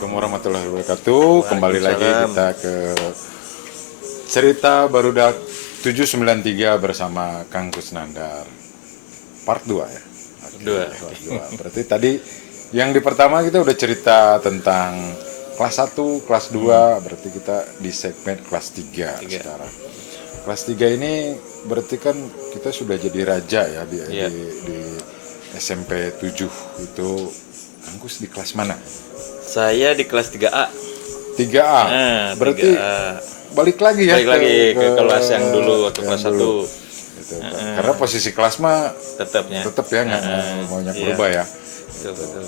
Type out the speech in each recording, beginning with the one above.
Assalamualaikum warahmatullahi wabarakatuh. Kembali lagi kita ke cerita Barudak 793 bersama Kang Kusnandar. Part 2 ya. Part 2. Berarti tadi yang di pertama kita udah cerita tentang kelas 1, kelas 2, berarti kita di segmen kelas 3 sekarang. Kelas 3 ini berarti kan kita sudah jadi raja ya di SMP 7 itu. Kang Kus di kelas mana? Saya di kelas 3A. 3A. Berarti 3A. Balik lagi ya ke kelas yang dulu waktu kelas 1. Gitu. Karena posisi kelas mah tetap ya nggak banyak berubah ya. Betul.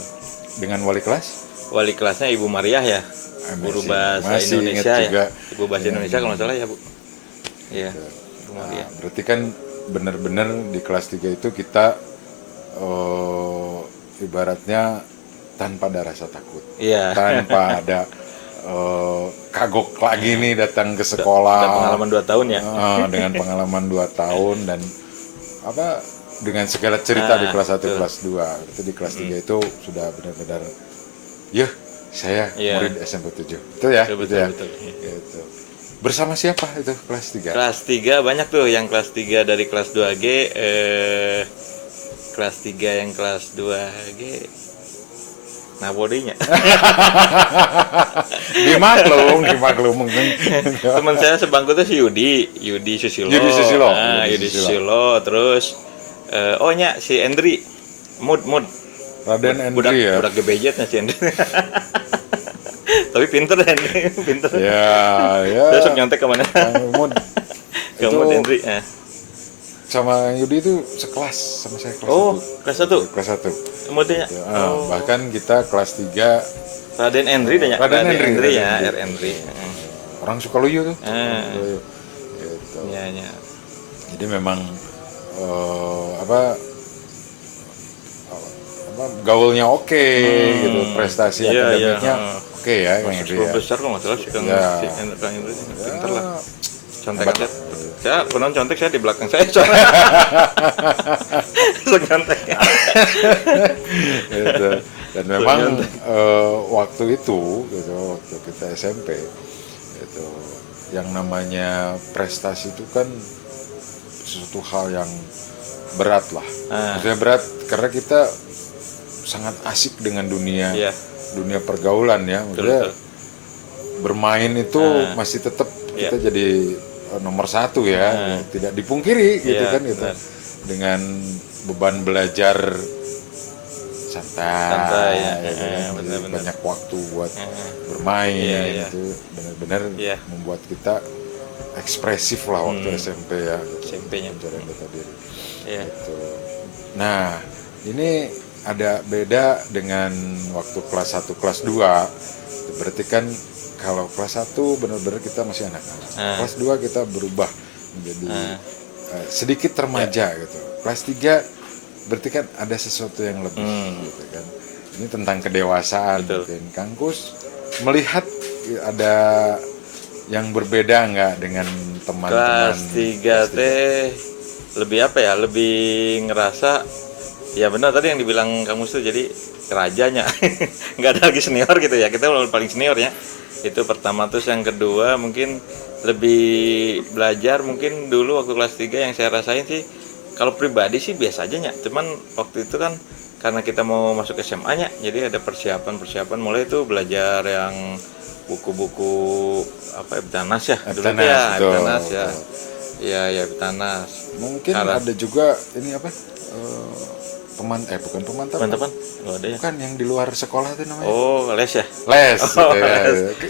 Dengan wali kelas? Wali kelasnya Ibu Mariah ya. Guru bahasa Indonesia ya. Ibu bahasa Indonesia kalau nggak salah ya, Bu. Iya. Ibu Mariah. Berarti kan benar-benar di kelas 3 itu kita ibaratnya tanpa ada rasa takut, tanpa ada kagok lagi nih datang ke sekolah. Ada pengalaman 2 tahun ya. Dengan pengalaman 2 tahun dan dengan segala cerita di kelas 1, kelas 2. Itu di kelas 3 itu sudah benar-benar saya murid SMP 7. Itu ya. Betul. Gitu. Bersama siapa itu kelas 3? Kelas 3 banyak tuh yang kelas 3 dari kelas 2G kelas 3 yang kelas 2G bodinya. Dimaklum. Teman saya sebangku tuh si Yudi Susilo. Yudi Susilo. Terus si Endri. Mood. Raden Endri ya. Budak gebejetnya si Endri. Tapi pinter Endri, pinter. Ya. Saya suka nyontek kemana? Mood. Ke Mood Endri. Sama Yudi itu sekelas sama saya kelas 1. Kelas 1. Kelas 1. Moodnya. Bahkan kita kelas 3 Raden Endri dan Raden Endri ya, R Endri. Orang Sukaluyu tuh. Gitu. Iya. Jadi memang gaulnya oke gitu, prestasi akademiknya oke ya, yang itu ya. Besar kok nggak salah sih Kang Endri, pinter lah. Contek aja. Saya pernah contek, saya di belakang saya soalnya. Contek. Gitu. Dan memang waktu itu gitu, waktu kita SMP itu yang namanya prestasi itu kan sesuatu hal yang berat lah. Maksudnya berat karena kita sangat asik dengan dunia pergaulan ya. Maksudnya bermain itu masih tetap kita jadi nomor 1 ya, tidak dipungkiri gitu kan gitu. Dengan beban belajar santai ya, banyak waktu buat bermain itu benar-benar membuat kita ekspresif lah waktu SMP ya, gitu. SMP-nya Bela diri. Gitu. Nah, ini ada beda dengan waktu kelas 1, kelas 2. Berarti kan kalau kelas 1 benar-benar kita masih anak-anak. Kelas 2 kita berubah menjadi sedikit remaja gitu. Kelas 3 berarti kan ada sesuatu yang lebih gitu kan. Ini tentang kedewasaan. Mungkin Kang Kus melihat ada yang berbeda nggak dengan teman-teman? Kelas 3 teh lebih lebih ngerasa ya benar tadi yang dibilang kamu tuh, jadi rajanya. Nggak ada lagi senior gitu ya, kita paling senior ya. Itu pertama. Terus yang kedua mungkin lebih belajar. Mungkin dulu waktu kelas 3 yang saya rasain sih, kalau pribadi sih biasa aja ya. Cuman waktu itu kan karena kita mau masuk SMA nya, jadi ada persiapan mulai itu belajar yang buku-buku Eptanas ya. Eptanas ya. Iya, Eptanas. Mungkin ada juga ini bukan pemantapan. Oh, ada ya. Bukan yang di luar sekolah itu namanya. Les ya. Les.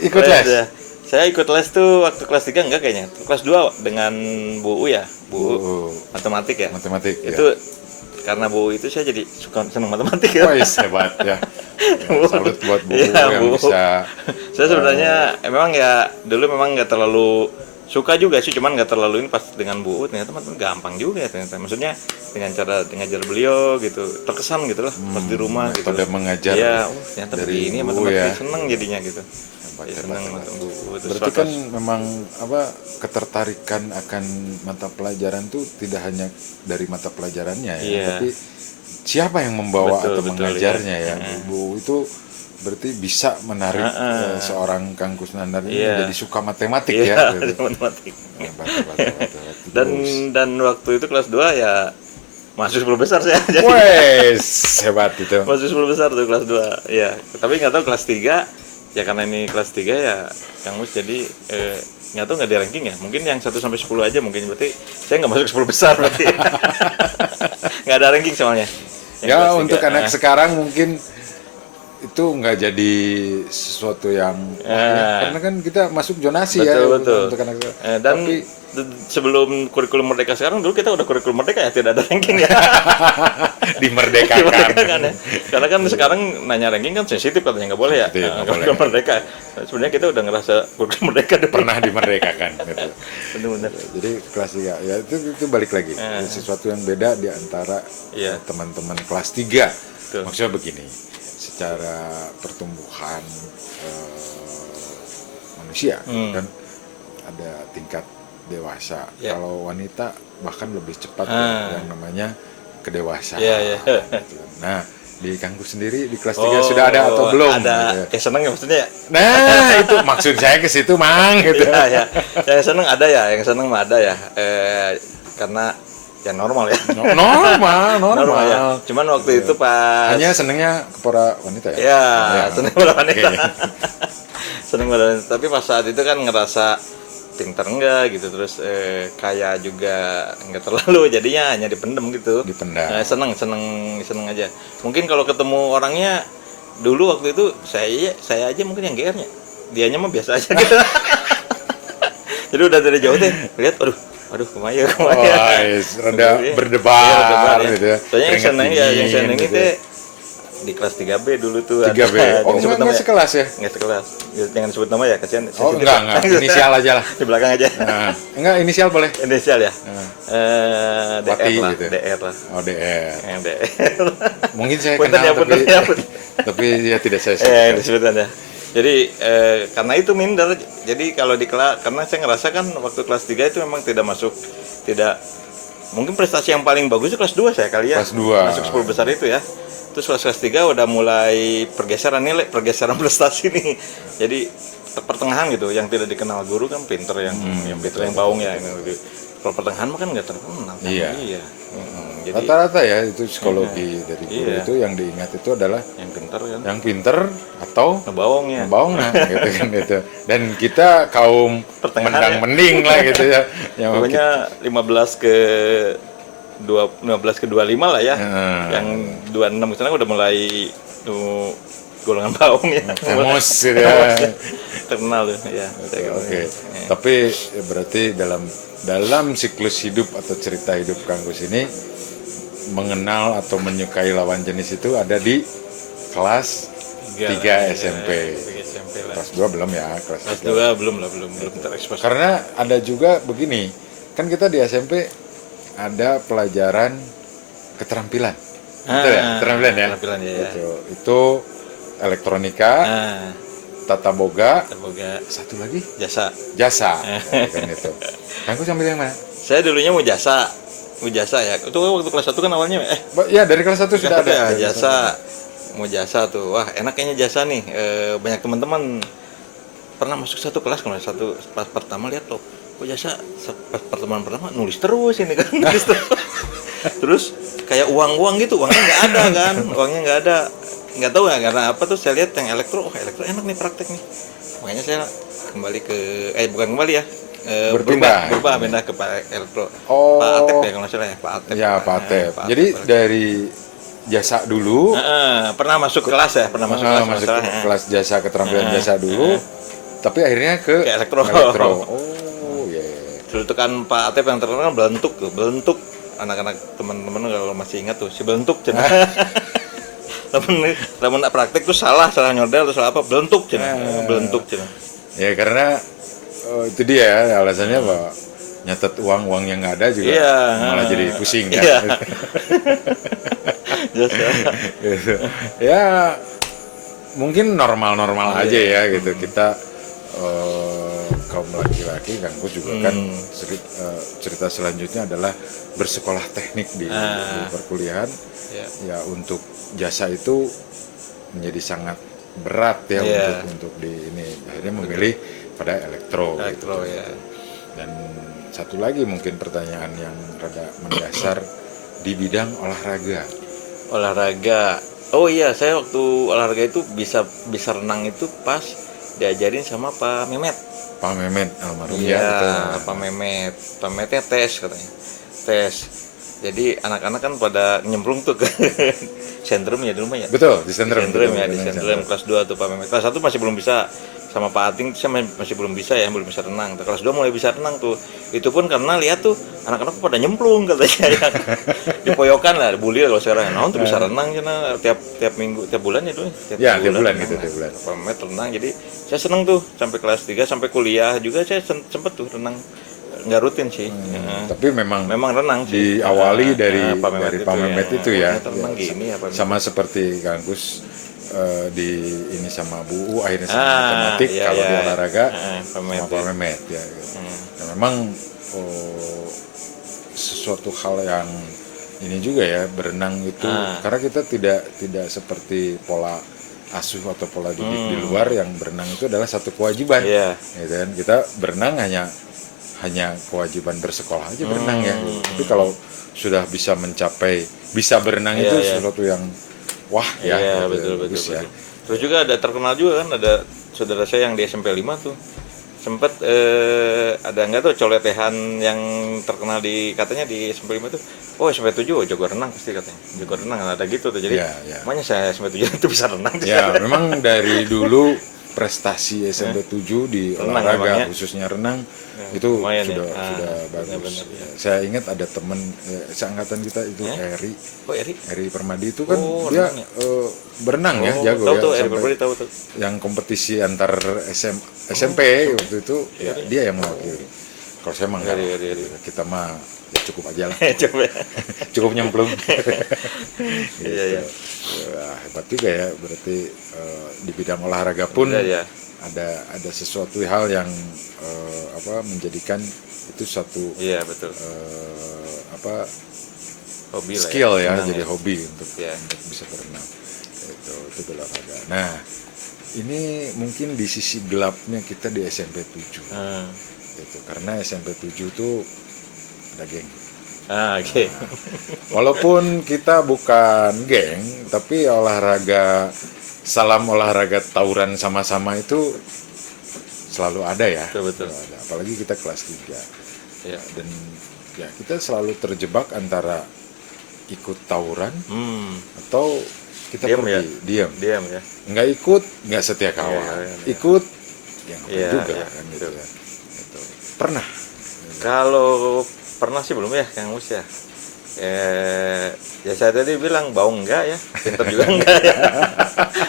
Ikut les. Ya. Saya ikut les tuh waktu kelas 3 enggak kayaknya. Kelas 2 dengan Bu U ya. Bu matematik ya. Matematik. Itu karena Bu U itu saya jadi senang matematik ya. Hebat ya. Salut buat Bu U yang bisa. Saya sebenarnya dulu memang enggak terlalu suka juga sih, cuman nggak terlalu ini. Pas dengan Bu U ternyata gampang juga ya ternyata. Maksudnya dengan cara ngajar beliau gitu, terkesan gitu lah pas di rumah gitu. Pada mengajar. Iya, ternyata begini matematik seneng jadinya gitu. Seneng Bu U. Berarti kan memang ketertarikan akan mata pelajaran tuh tidak hanya dari mata pelajarannya ya, tapi siapa yang membawa atau mengajarnya ya. Bu U itu berarti bisa menarik seorang Kang Kusnandar ini Iya. menjadi suka matematik Iya, ya gitu. matematik. Betul. Dan waktu itu kelas 2 ya masuk 10 besar saya. Jadi Wes, hebat itu. masuk 10 besar tuh kelas 2. Ya, tapi nggak tahu kelas 3 ya, karena ini kelas 3 ya Kang Mus, jadi nggak tahu nggak di ranking ya. Mungkin yang 1 sampai 10 aja mungkin, berarti saya nggak masuk 10 besar berarti. Nggak ada ranking soalnya. Yang Ya kelas untuk 3. anak sekarang mungkin itu nggak jadi sesuatu yang karena kan kita masuk zonasi ya Betul. untuk anak sekarang. Dan Tapi sebelum kurikulum merdeka sekarang, dulu kita udah kurikulum merdeka ya, tidak ada ranking ya. dimerdekakan. Dimerdekakan ya. Karena kan sekarang nanya ranking kan sensitif katanya, nggak boleh ya. Sensitif, nggak Kurikulum merdeka. Nah, sebenarnya kita udah ngerasa kurikulum merdeka dulu. Pernah dimerdekakan gitu. Benar-benar. Jadi kelas 3 ya itu balik lagi. Sesuatu yang beda di antara Iya. teman-teman kelas 3. Betul. Maksudnya begini, secara pertumbuhan manusia dan ada tingkat dewasa. Ya. Kalau wanita bahkan lebih cepat ya, yang namanya kedewasaan. Iya. Nah, di Kangku sendiri di kelas 3 sudah ada atau belum? Ada. Gitu. Seneng ya maksudnya ya. Nah, itu maksud saya ke situ, Mang gitu. Iya. Yang seneng ada ya, yang seneng mah ada ya. Karena ya normal ya. Normal ya. Cuman waktu itu pas hanya senengnya kepada wanita ya. ya, seneng pada wanita. Oke. Seneng pada wanita. Tapi pas saat itu kan ngerasa pinter enggak gitu, terus kaya juga enggak terlalu, jadinya hanya dipendem gitu. Dipendam. Nah, seneng aja. Mungkin kalau ketemu orangnya dulu waktu itu saya aja mungkin yang GR-nya. Dianya mah biasa aja gitu. Jadi udah dari jauh deh lihat, aduh kemaya. Wah, rada berdebar ya. gitu ya. Soalnya yang seneng gitu itu di kelas 3B dulu tuh 3B. Oh, enggak sekelas ya? Enggak sekelas. Jangan sebut nama ya, kasihan. Oh, enggak. Inisial aja lah. Di belakang aja. Nah, enggak inisial boleh. Inisial ya? DR Pati lah, gitu. DR lah. Oh, DR. DR. Mungkin saya Punten kenal ya. tapi ya tidak saya Disebutkan ya. Jadi karena itu minder. Jadi kalau di kelas, karena saya ngerasakan waktu kelas 3 itu memang tidak mungkin prestasi yang paling bagus itu kelas 2 saya kali ya. Kelas 2. Masuk 10 besar itu ya. Terus kelas 3 udah mulai pergeseran prestasi nih. Jadi pertengahan gitu, yang tidak dikenal guru kan pinter, yang pinter yang baung ya. Kalau pertengahan mah kan nggak terkenal. Iya. Jadi Rata-rata ya itu psikologi dari guru itu yang diingat itu adalah yang pinter kan. yang pinter atau Ngebaung ya. ngebaung nah gitu kan itu. Dan kita kaum Pertengahan mendang-mending lah gitu ya. Yang pokoknya 15 ke 25 lah ya. Yang 26 sekarang udah mulai golongan baung ya. Emos gitu ya. Terkenal tuh ya. Oke. Tapi ya berarti dalam siklus hidup atau cerita hidup Kang Gus ini mengenal atau menyukai lawan jenis itu ada di kelas 3 SMP. Kelas 2 belum ya, kelas 2 belum terekspos. Karena ada juga begini, kan kita di SMP ada pelajaran keterampilan. Betul ya? Keterampilan ya? Keterampilan ya. Itu elektronika, tata boga, satu lagi jasa. kan itu. Kangku sambil yang mana? Saya dulunya mau jasa ya. Itu waktu kelas 1 kan awalnya Ya dari kelas 1 sudah ada jasa. Mau jasa tuh. Wah, enak kayaknya jasa nih. Banyak teman-teman pernah masuk satu kelas, kalau satu pas pertama lihat loh, kok jasa pas pertemuan pertama nulis terus ini kan. Nulis terus. Terus kayak uang gitu, uangnya nggak ada kan. Uangnya nggak ada. Nggak tahu ya karena apa tuh, saya lihat yang elektro enak nih praktek nih. Makanya saya kembali ke bukan kembali ya. Berubah pindah ke Pak Elektro. Pak Atep ya kalau nggak salah ya, Pak Atep. Ya, Pak Atep. Jadi dari jasa dulu pernah masuk kelas ya, kelas jasa keterampilan jasa dulu. Tapi akhirnya ke elektro. Oh, iya. Dulu itu kan Pak Atep yang terkenal kan belentuk. Anak-anak teman-teman kalau masih ingat tuh si belentuk cenah. Temen praktek tuh salah nyodel atau salah apa, belentuk cenah. Ya karena itu dia alasannya bahwa nyatet uang yang nggak ada juga malah jadi pusing kan. Iya. Gitu. Ya mungkin normal aja ya gitu. Kita kaum laki-laki Kang Gus juga kan cerita selanjutnya adalah bersekolah teknik di perkuliahan. Ya untuk jasa itu menjadi sangat berat ya Iya. untuk di ini, akhirnya memilih pada elektro Elektro, gitu. ya. Dan satu lagi mungkin pertanyaan yang rada mendasar di bidang olahraga. Olahraga. Oh iya, saya waktu olahraga itu bisa bisa renang itu pas diajarin sama Pak Memet. Pak Mehmet almarhum ya, Iya, betul. Pak Memet. Pak Memetnya tes katanya. Tes. Jadi anak-anak kan pada nyemplung tuh ke sentrum ya di rumah ya. Betul, di sentrum. Sentrum betul, ya, di betul, sentrum kelas 2 tuh Pak Memet. Kelas 1 masih belum bisa, sama Pak Ating saya masih belum bisa ya, belum bisa renang. Kelas 2 mulai bisa renang tuh. Itu pun karena lihat tuh anak-anak pada nyemplung katanya ya. Dipoyokan lah, bully kalau sekarang. Nah, untuk bisa renang karena tiap minggu, tiap bulan ya tuh. Ya, tiap bulan renang. gitu, tiap bulan. Pak Memet renang. Jadi saya seneng tuh sampai kelas 3 sampai kuliah juga saya sempet tuh renang. Nggak rutin sih. Ya. Tapi memang Renang sih. diawali dari Pak Mehmet Pak Mehmet itu ya. renang gini apa Sama seperti Kang Gus di ini sama Bu U akhirnya sama Ah, matematik, iya, kalau iya. di olahraga Pak sama Mehmet, Pak ya. Mehmet ya. Dan memang sesuatu hal yang ini juga ya, berenang itu karena kita tidak seperti pola asuh atau pola didik di luar yang berenang itu adalah satu kewajiban. Iya. Gitu kan. Kita berenang hanya kewajiban bersekolah aja berenang ya. Tapi kalau sudah bisa bisa berenang Iya, itu iya. sesuatu yang wah ya, Iya, gitu, betul, bagus ya. Terus juga ada terkenal juga kan, ada saudara saya yang di SMP 5 tuh. Sempet ada nggak tuh coletehan yang terkenal di katanya di SMP 5 tuh. Oh, SMP 7 jago renang pasti katanya. Jago renang ada gitu tuh. Jadi Iya, iya. makanya saya SMP 7 itu bisa renang. Ya, memang dari dulu prestasi SMP 7 di Renang olahraga emangnya. khususnya renang itu lumayan ya. sudah bagus. benar-benar, ya. Saya ingat ada temen seangkatan kita itu Eri Oh, Eri. Eri Permadi itu kan Oh, dia renang ya? berenang ya, jago tahu ya, tuh, Eri sampai Berberi tahu tuh. yang kompetisi antar SMP waktu itu ya, dia yang mewakili. Kalau saya mah enggak, Eri. kita mah ya cukup aja lah, Coba. cukup nyemplung. Iya, iya. Wah, hebat juga ya, berarti di bidang olahraga pun Iya, iya. ada sesuatu hal yang menjadikan itu satu Iya, betul. Hobi lah skill ya, senang jadi hobi untuk Iya. bisa berenang. Itu olahraga. Nah, ini mungkin di sisi gelapnya kita di SMP 7. Ah, Gitu. Karena SMP 7 itu ada geng. oke. Walaupun kita bukan geng, tapi salam olahraga tawuran sama-sama itu selalu ada ya. Betul. Selalu ada. Apalagi kita kelas 3. Iya. Dan ya kita selalu terjebak antara ikut tawuran atau kita Diam pergi, ya? diam. Ya. Nggak ikut, nggak setia kawan. Iya. Ikut, ya ngapain Iya, juga iya, kan gitu betul. ya. Gitu. Pernah? Kalau pernah sih belum ya, Kang Mus ya. Ya saya tadi bilang bau enggak ya, pinter juga enggak ya.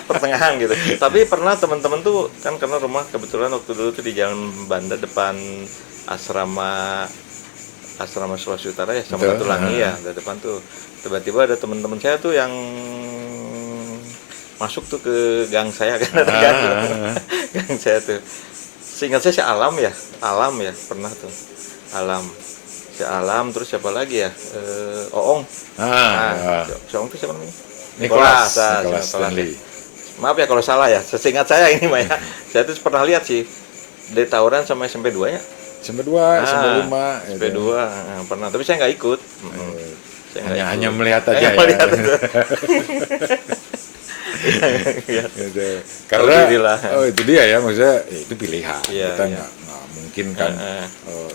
Pertengahan gitu. Tapi pernah teman-teman tuh kan, karena rumah kebetulan waktu dulu tuh di Jalan Banda depan asrama Sulawesi Utara ya, sama Betul. Batulangi ya, di depan tuh. Tiba-tiba ada teman-teman saya tuh yang masuk tuh ke gang saya kan, ada gang saya tuh. Seingat saya si Alam ya pernah tuh. Si Alam, terus siapa lagi ya? Oong. Si Oong itu siapa namanya? Nicholas Nicholas. Stanley. Maaf ya kalau salah ya, seingat saya ini Mah ya. Saya tuh pernah lihat sih di tawuran sama SMP 2 ya. SMP 2, SMP 5. SMP 2 pernah, tapi saya nggak ikut. Saya nggak Hanya ikut. melihat aja ya. Melihat aja. Iya. Gitu. Karena diri lah. itu dia ya, maksudnya itu pilihan. Iya, Kita iya. nggak mungkin kan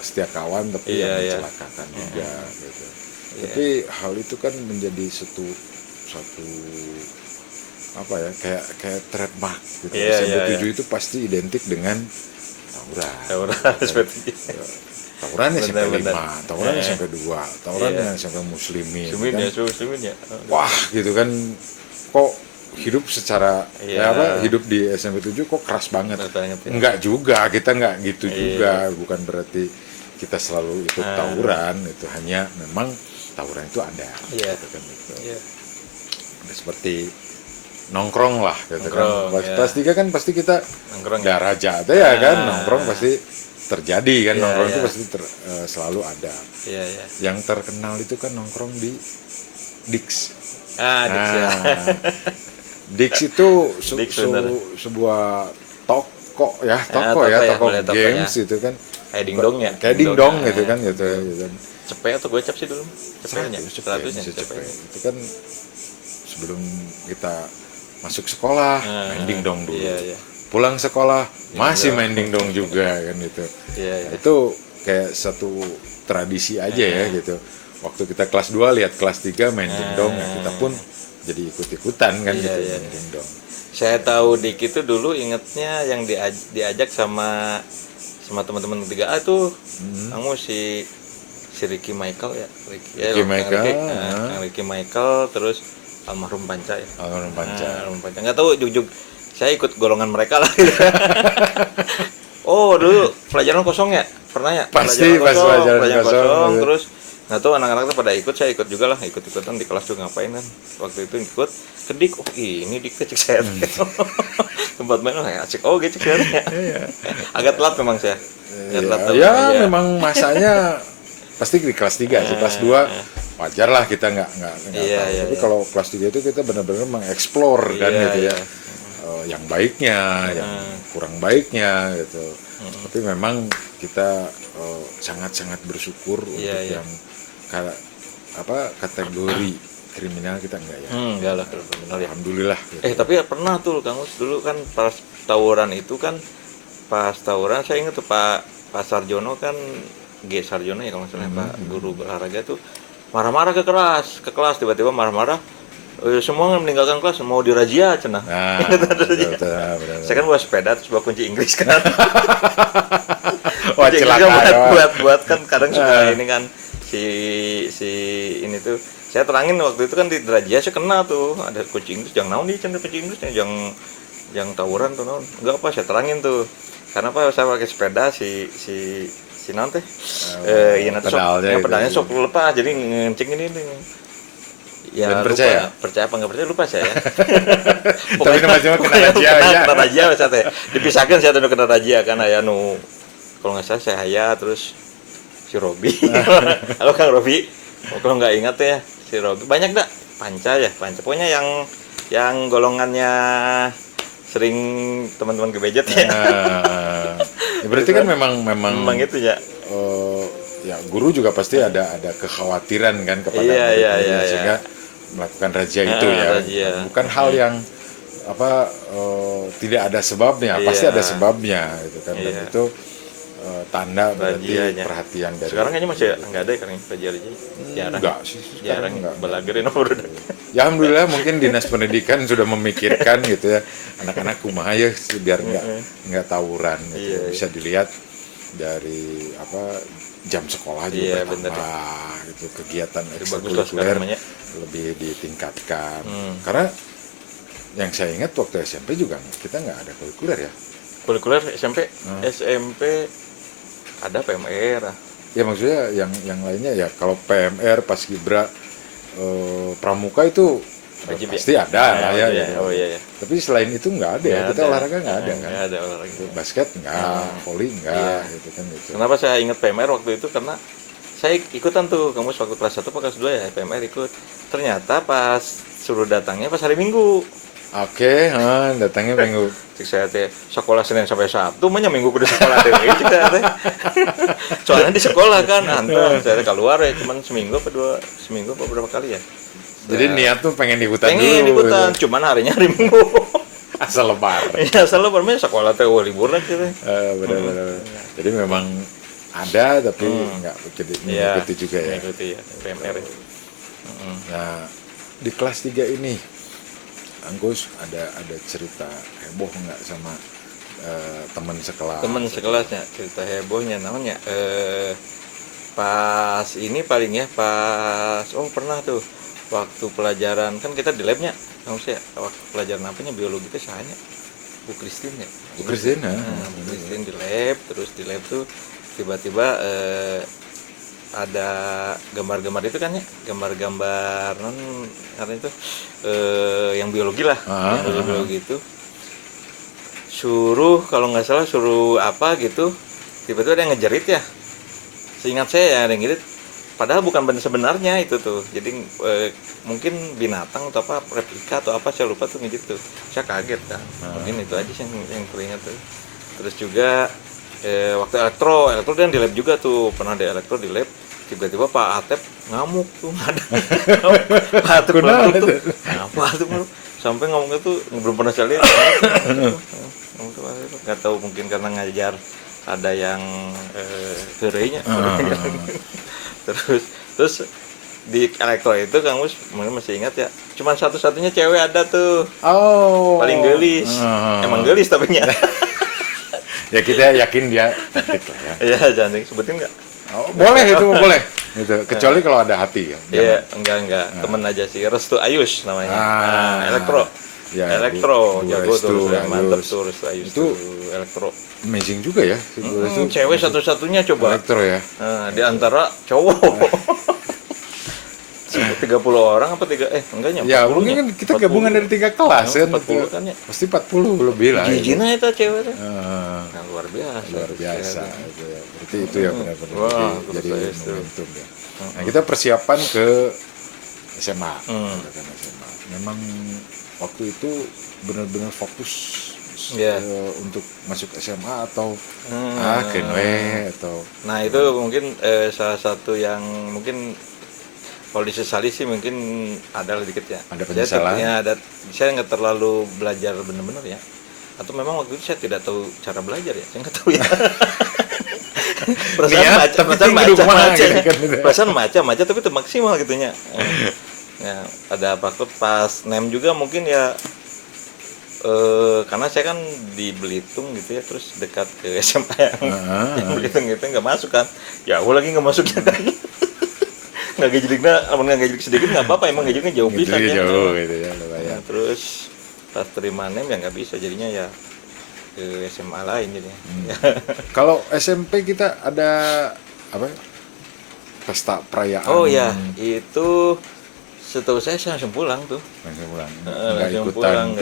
setia kawan tapi Iya, yang iya. mencelakakan juga gitu. Tapi hal itu kan menjadi satu apa ya, kayak trademark gitu. Iya, SMP iya, 7 itu pasti identik dengan tawuran. Tawuran seperti Tawuran ya SMP Benar-benar. 5, tawuran ya SMP 2, tawuran Iya. ya SMP muslimin. Muslimin kan. ya, Muslimin ya. Wah gitu kan, kok hidup secara Iya. hidup di SMP 7 kok keras banget. Keras banget, ya. Enggak juga, kita enggak gitu Iya. juga, bukan berarti kita selalu ikut tawuran, itu hanya memang tawuran itu ada. Iya. Gitu kan, gitu. Iya. Seperti nongkrong lah gitu Nongkrong, kan. ya. Kelas 3 kan pasti kita Nongkrong nggak raja ada ya kan, nongkrong pasti terjadi kan, Iya, nongkrong itu iya. pasti selalu ada. Iya, iya. Yang terkenal itu kan nongkrong di Dix. Dix ya. Dix itu Dix, bener. sebuah toko ya, toko ya, toko boleh toko games ya. itu kan. Kayak dingdong ya. Kayak dingdong ya. gitu kan gitu ya. Gitu. Cepet atau gocap sih dulu? Cepetnya. 100 100-nya. cepet. Itu kan sebelum kita masuk sekolah main dingdong dulu. Iya. Pulang sekolah masih main dingdong juga kan gitu. Iya. Nah, itu kayak satu tradisi aja ya gitu. Waktu kita kelas 2 lihat kelas 3 main dingdong, ya kita pun jadi ikut-ikutan kan Iya, gitu iya. main dingdong. Saya tahu Dik itu dulu ingetnya yang diajak sama teman-teman 3A tuh. Kamu si Ricky Michael ya, Ricky Michael, Ricky Michael, terus almarhum Panca ya. Almarhum Panca. Almarhum Panca. Nggak tahu jujur, saya ikut golongan mereka lah. Gitu. Oh dulu pelajaran kosong ya, pernah ya? Pasti pas pelajaran kosong. Gitu. Terus nggak tahu anak-anak tuh pada ikut, saya ikut juga lah, ikut-ikutan di kelas tuh ngapain kan? Waktu itu ikut kedik, oh ini dik cek saya. Tempat main asik, oh gitu cek saya. Agak telat memang saya. Ya, memang masanya pasti di kelas 3 sih, kelas 2 wajar lah kita nggak tahu. Tapi kalau kelas 3 itu kita benar-benar mengeksplor kan gitu ya. Yang baiknya, yang kurang baiknya gitu. Tapi memang kita sangat-sangat bersyukur untuk yang kategori kriminal kita enggak ya. Enggak lah kriminal ya. Alhamdulillah. Gitu. Tapi pernah tuh Kang Mus dulu kan pas tawuran itu kan, pas tawuran saya ingat tuh Pak Sarjono kan, G Sarjono ya kalau nggak salah, Pak guru berolahraga tuh marah-marah ke kelas tiba-tiba marah-marah, semua meninggalkan kelas mau dirazia cenah. Betul. Saya kan bawa sepeda terus bawa kunci Inggris kan. Wah, celaka buat kan kadang suka ini kan si ini tuh saya terangin waktu itu kan di razia saya kena tuh ada kunci Inggris, jangan naon nih cendera kunci Inggrisnya, yang tawuran tuh naon enggak apa, saya terangin tuh karena apa saya pakai sepeda si nanti pedalnya sok lepas jadi ngencing ini ya. Dan percaya apa nggak percaya lupa saya. Tapi macam kena razia saya dipisahkan, saya tuh kena razia kan aya nu kalau nggak salah saya terus si Robi. Halo Kang Robi, kalau nggak ingat ya si Robi, banyak dah Panca pokoknya yang golongannya sering teman-teman kebejet ya. Berarti kan memang itu ya. Ya guru juga pasti ada kekhawatiran kan kepada murid-muridnya sehingga melakukan razia itu ya. Bukan hal yang tidak ada sebabnya, pasti ada sebabnya gitu kan. Dan itu tanda berarti perhatian dari. Sekarang kayaknya masih nggak ada kan razia. Jarang. Enggak sih. Jarang belagerin Ya alhamdulillah mungkin dinas pendidikan sudah memikirkan gitu ya, anak-anak kumaha ya biar nggak tawuran gitu. Bisa dilihat dari jam sekolah juga bertambah gitu, kegiatan ekstrakurikuler lebih ditingkatkan. Karena yang saya ingat waktu SMP juga kita nggak ada kurikuler ya. Kurikuler SMP ada PMR. Ya maksudnya yang lainnya ya, kalau PMR Paskibra Pramuka itu wajib pasti ada lah ya. Oh iya. Tapi selain itu nggak ada ya, kita olahraga nggak ada kan. Nggak ada olahraga. Basket nggak, voli nggak, gitu kan gitu. Kenapa saya ingat PMR waktu itu karena saya ikutan tuh, kamu waktu kelas 1 atau kelas 2 ya PMR ikut. Ternyata pas suruh datangnya pas hari Minggu. Oke, datangnya Minggu. Cik saya teh sekolah Senin sampai Sabtu, mah Minggu kudu sekolah deh. Soalnya di sekolah kan, saya keluar ya cuman seminggu apa berapa kali ya. Jadi niat tuh pengen ikutan dulu. Pengen ikutan, cuman harinya hari Minggu. Asal lebar. Iya, asal lebar, sekolah teh libur lah gitu. Benar. Jadi memang ada tapi nggak mengikuti juga ya. Mengikuti ya, PMR. Nah, di kelas 3 ini Anggus ada cerita heboh nggak sama teman sekelas? Teman sekelasnya, cerita hebohnya namanya pas ini palingnya pas pernah tuh waktu pelajaran kan kita di labnya, kamu sih waktu pelajaran apanya biologi itu sahanya Bu Kristin ya. Bu Kristin, Bu Kristin di lab, terus di lab tuh tiba-tiba ada gambar-gambar itu kan ya, gambar-gambar karena itu yang biologi lah, biologi itu suruh kalau nggak salah suruh apa gitu, tiba-tiba ada yang ngejerit ya, seingat saya ya ada yang ngejerit padahal bukan benar sebenarnya itu tuh. Jadi mungkin binatang atau apa replika atau apa saya lupa tuh gitu. Saya kaget kan. Mungkin itu aja sih yang teringat tuh. Terus juga waktu elektro kan di lab juga tuh, pernah ada elektro di lab, tiba-tiba Pak Atep ngamuk tuh, ada Pak Atep ngamuk tuh, apa tuh sampai ngomongnya tuh belum pernah saya lihat. Nggak tahu, mungkin karena ngajar ada yang gerenya. terus di elektro itu Kang Mus mungkin masih ingat ya, cuma satu-satunya cewek ada tuh, paling gelis, emang gelis tapi nya. Ya kita yakin dia cantik lah ya. Iya, cantik, sebutin nggak? Boleh, itu boleh. Gitu. Kecuali kalau ada hati ya. Iya, enggak. Temen aja sih. Restu Ayus namanya. Elektro. Ya, elektro, Bu jago Restu, tuh, mantep Ayus. tuh Restu Ayus Itu tuh, elektro. Amazing juga ya. Itu Cewek satu-satunya coba. elektro ya. Di antara cowok. 30 orang apa enggaknya? Ya, mungkin kan kita gabungan dari 3 kelas kan. 40 kan ya. Pasti 40 lebih lah. Jijina itu cewek tuh. Nah, Luar biasa. luar biasa itu ya. Berarti itu ya benar-benar Wah, jadi terus momentum ya. Nah, kita persiapan ke SMA. Katakan SMA. Memang waktu itu benar-benar fokus untuk masuk SMA atau kenwe atau. Nah, itu mungkin salah satu yang mungkin kalau disesali sih mungkin ada sedikit ya. Ada penyesalan. Saya nggak terlalu belajar benar-benar ya. Atau memang waktu itu saya tidak tahu cara belajar ya. Saya nggak tahu ya. Perasaan maca tapi itu maksimal gitunya. Ya, ada apa tuh pas nem juga mungkin ya. Karena saya kan di Belitung gitu ya, terus dekat ke SMA yang Belitung gitu nggak masuk kan. Ya aku lagi nggak masuk ya kan. Nggak gajilik sedikit nggak apa-apa, emang gajiliknya jauh bisa ya. Jauh gitu ya, lumayan. Terus pas terima nem ya nggak bisa, jadinya ya ke SMA lain jadinya. Kalau SMP kita ada apa? Pesta perayaan. Oh ya, itu setahu saya langsung pulang tuh. Langsung pulang. Nggak ikutan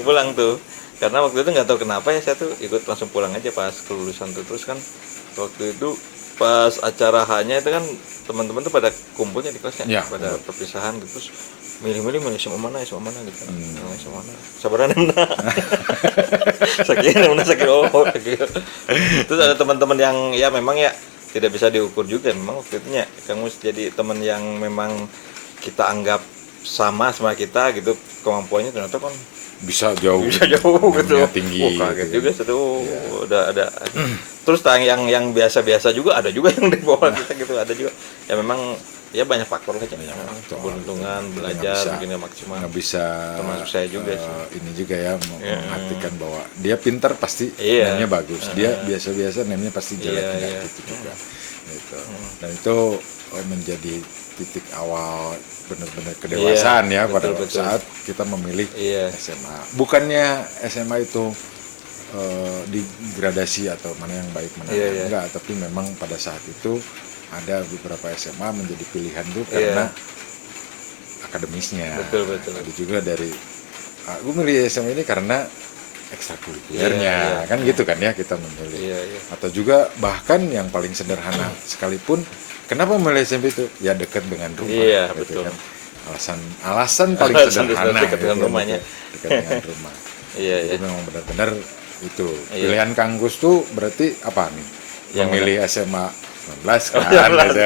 pulang tuh. Karena waktu itu nggak tahu kenapa ya, saya tuh ikut langsung pulang aja pas kelulusan tuh. Terus kan waktu itu pas acara hanya itu kan teman-teman tuh pada kumpulnya di kelasnya, ya, pada perpisahan gitu, terus milih SMA mana gitu. SMA mana sabaran mana sakit terus ada teman-teman yang ya memang ya tidak bisa diukur juga memang waktu itu ya. Kamu jadi teman yang memang kita anggap sama kita gitu, kemampuannya ternyata kan bisa jauh gitu, tinggi kaget gitu. juga udah ada. Terus yang biasa-biasa juga ada juga yang di bawah kita gitu, ada juga ya, memang ya banyak faktor aja, keberuntungan, belajar begini maksimal nggak bisa, termasuk saya juga ini juga ya mengartikan bahwa dia pintar pasti nemnya bagus, dia biasa-biasa nemnya pasti jelek, gitu juga gitu. Dan itu menjadi titik awal benar-benar kedewasaan pada saat kita memilih SMA. Bukannya SMA itu digradasi atau mana yang baik mana yang enggak, tapi memang pada saat itu ada beberapa SMA menjadi pilihan tuh karena akademisnya. Betul. Ada juga dari aku milih SMA ini karena ekstrakurikulernya, kan gitu kan ya kita memilih. Atau juga bahkan yang paling sederhana sekalipun, kenapa memilih SMP itu? Ya dekat dengan rumah. Gitu kan. Alasan paling sederhana dekat dengan rumahnya. Dekat dengan rumah. Jadi memang benar-benar itu pilihan Kang Gus tuh berarti apa nih? Yang milih SMA 19 kan gitu.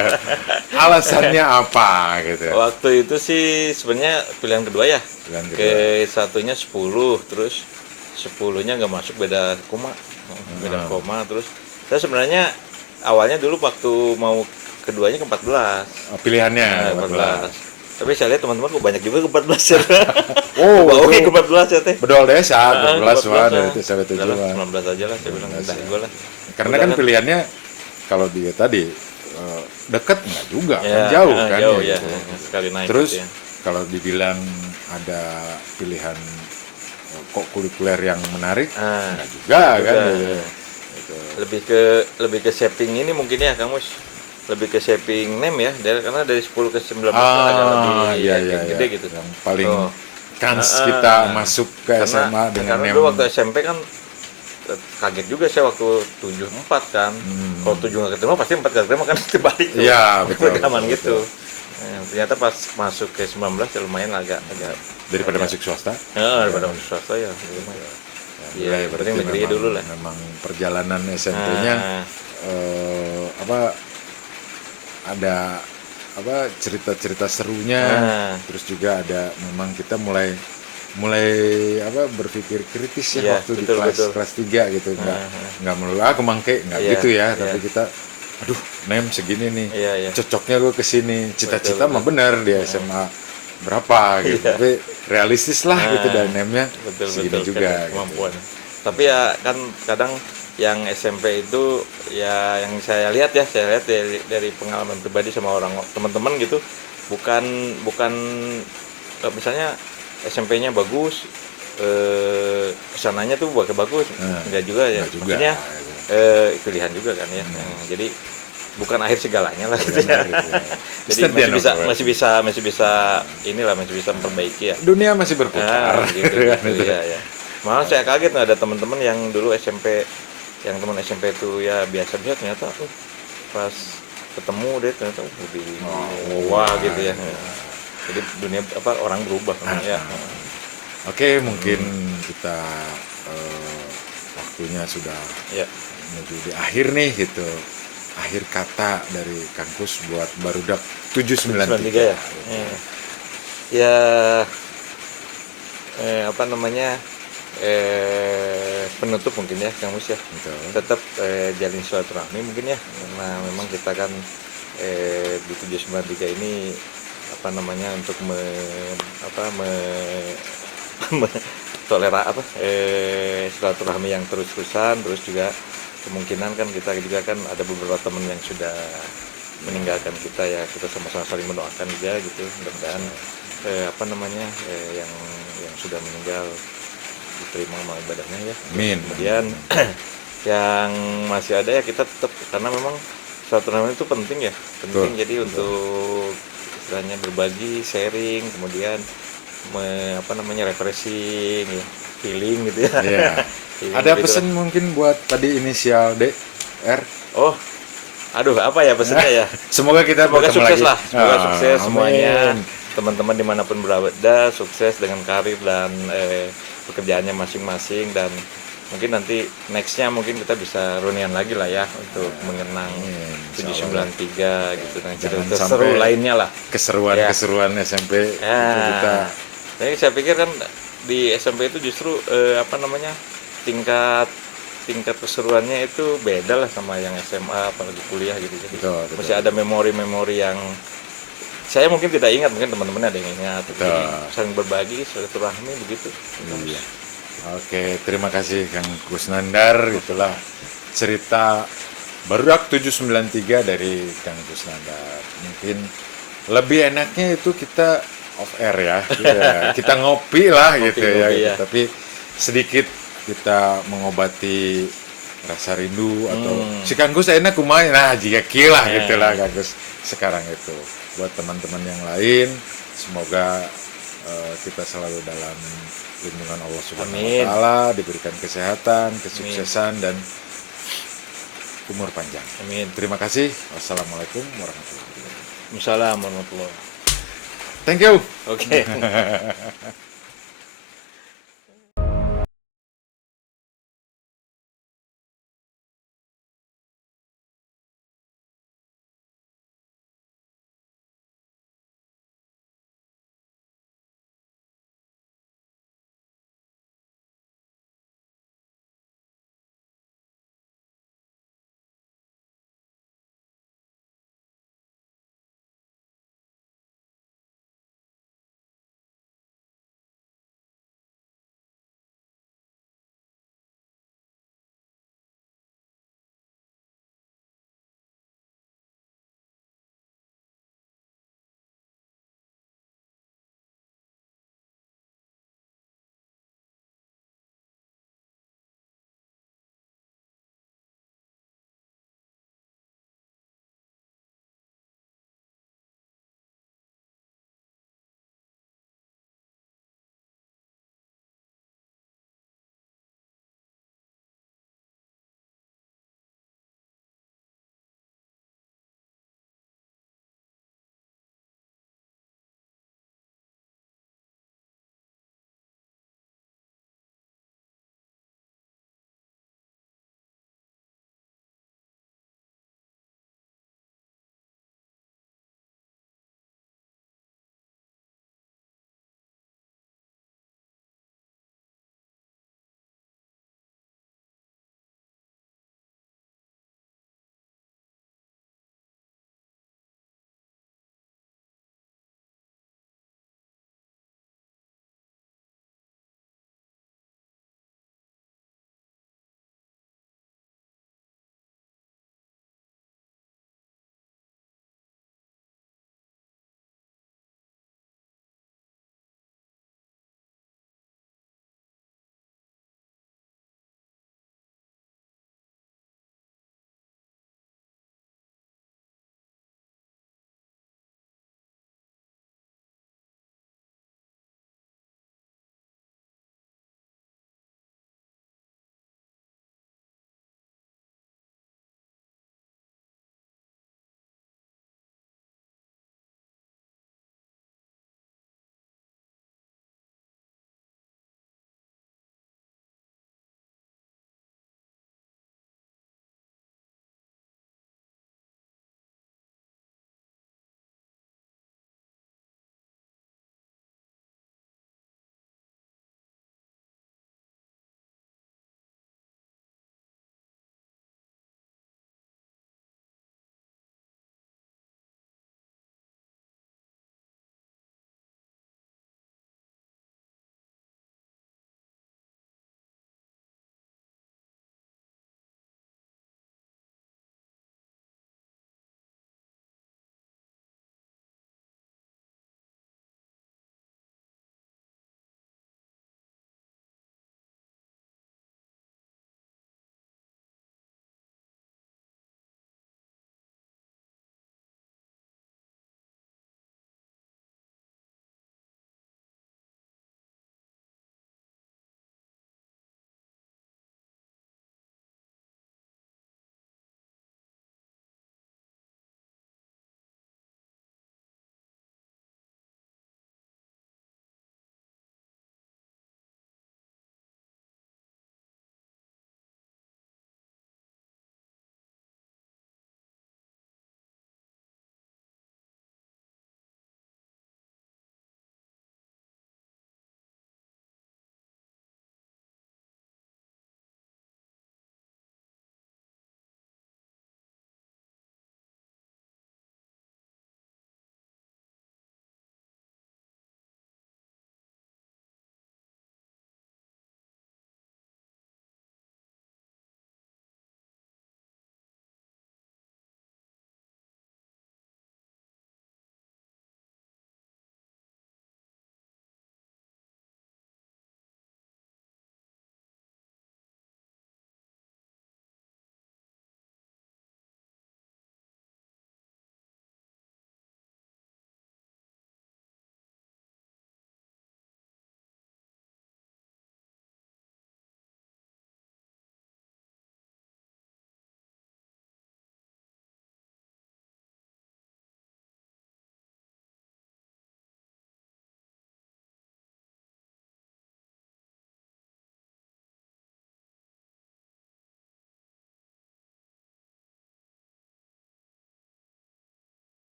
Alasannya apa gitu? Waktu itu sih sebenarnya pilihan kedua ya. Ke satunya 10, terus 10-nya nggak masuk, beda koma. Terus saya sebenarnya awalnya dulu waktu mau keduanya ke 14. Pilihannya 14. Tapi saya lihat teman-teman kok banyak juga ke 14 ya. Oke ke 14 ya teh. Bedol desa 14 dari itu sampai tujuan. 19 aja lah, saya bilang udah gue lah. Karena kan pilihannya kalau dia tadi dekat nggak juga, kan jauh kan. Jauh ya. Sekali naik. Terus kalau dibilang ada pilihan kok kurikuler yang menarik, nggak juga kan. Gitu. Lebih ke shaping ini mungkin ya Kang Mus. Lebih ke shaping name ya, karena dari 10 ke 19 agak lebih gede gitu. Yang paling kans kita masuk ke SMA dengan karena name. dulu waktu SMP kan kaget juga saya waktu 74 kan. Kalau 7 nggak keterima pasti 4 nggak keterima kan terbalik tuh. Iya, betul, Rekaman betul, gitu. betul. Ternyata pas masuk ke 19 ya lumayan agak Daripada agak- masuk swasta. daripada masuk swasta ya lumayan. Iya, Nilai yang penting berarti negeri memang, dulu lah. memang perjalanan SMP-nya Nah, apa ada apa cerita-cerita serunya, Nah. terus juga ada memang kita mulai apa berpikir kritis ya Iya, waktu di betul, betul. kelas 3 gitu, nggak melulu kemangke nggak Iya, gitu ya, iya. tapi kita aduh nem segini nih, Iya, iya. cocoknya gue kesini, cita-cita Betul, mah bener di SMA berapa gitu, Iya. tapi realistis lah gitu dan nemnya betul segini betul juga kan, gitu. kemampuan. Tapi ya kan kadang yang SMP itu ya yang saya lihat dari pengalaman pribadi sama orang teman-teman gitu, bukan misalnya SMP-nya bagus, kesananya tuh bagus, enggak juga ya. Enggak juga, Maksudnya gitu. pilihan juga kan ya. Jadi bukan akhir segalanya lah gitu ya. Benar, gitu ya. Jadi Stand masih bisa inilah masih bisa memperbaiki ya. Dunia masih berputar. Gitu, ya. Malah saya kaget ada teman-teman yang dulu SMP, yang teman SMP itu ya biasa-biasa ternyata pas ketemu deh ternyata lebih wah gitu ya. Jadi dunia orang berubah ya. Oke, mungkin kita waktunya sudah Ya. menuju di akhir nih gitu. Akhir kata dari Kang Kus buat Barudak 793 ya. Ya apa namanya? Penutup mungkin ya Kang Mus ya. Betul. Tetap jalin silaturahmi mungkin ya. Karena memang kita kan di 793 ini apa namanya untuk silaturahmi yang terus-terusan, terus juga kemungkinan kan kita juga kan ada beberapa teman yang sudah meninggalkan kita ya, kita sama-sama saling mendoakan juga gitu, mudah-mudahan yang sudah meninggal diterima amal ibadahnya ya. Amin. Kemudian yang masih ada ya kita tetap, karena memang silaturahmi itu penting ya, penting. Jadi untuk istilahnya berbagi, sharing, kemudian refreshing ya, healing gitu ya. Iya. Healing Ada gitu pesan mungkin buat tadi inisial D R. Oh, aduh apa ya pesannya ya? Semoga kita Semoga bertemu sukses lagi. lah, semoga sukses Amin. semuanya, teman-teman dimanapun berada, sukses dengan karir dan pekerjaannya masing-masing, dan mungkin nanti nextnya mungkin kita bisa reunian lagi lah ya untuk mengenang 793 gitu, dan Jangan cerita sampai seru lainnya lah. Keseruan SMP itu kita Jadi saya pikir kan di SMP itu justru tingkat keseruannya itu beda lah sama yang SMA apalagi kuliah gitu. Jadi Betul. masih ada memori-memori yang saya mungkin tidak ingat, mungkin teman-teman ada yang ingat. Betul. Jadi saling berbagi, silaturahmi begitu. Iya. Oke, terima kasih Kang Kusnandar. Itulah cerita Barudak 793 dari Kang Kusnandar. Mungkin lebih enaknya itu kita off air ya. Kita ngopi lah gitu ya. ya. Tapi sedikit kita mengobati rasa rindu atau si Kang Gus enak kumaha. Nah, jika kilah gitulah Kang Gus sekarang itu. Buat teman-teman yang lain, semoga kita selalu dalam lindungan Allah Subhanahu wa taala, diberikan kesehatan, kesuksesan dan umur panjang. Amin. Terima kasih. Wassalamualaikum warahmatullahi wabarakatuh. Waalaikumsalam warahmatullahi. Thank you. Oke.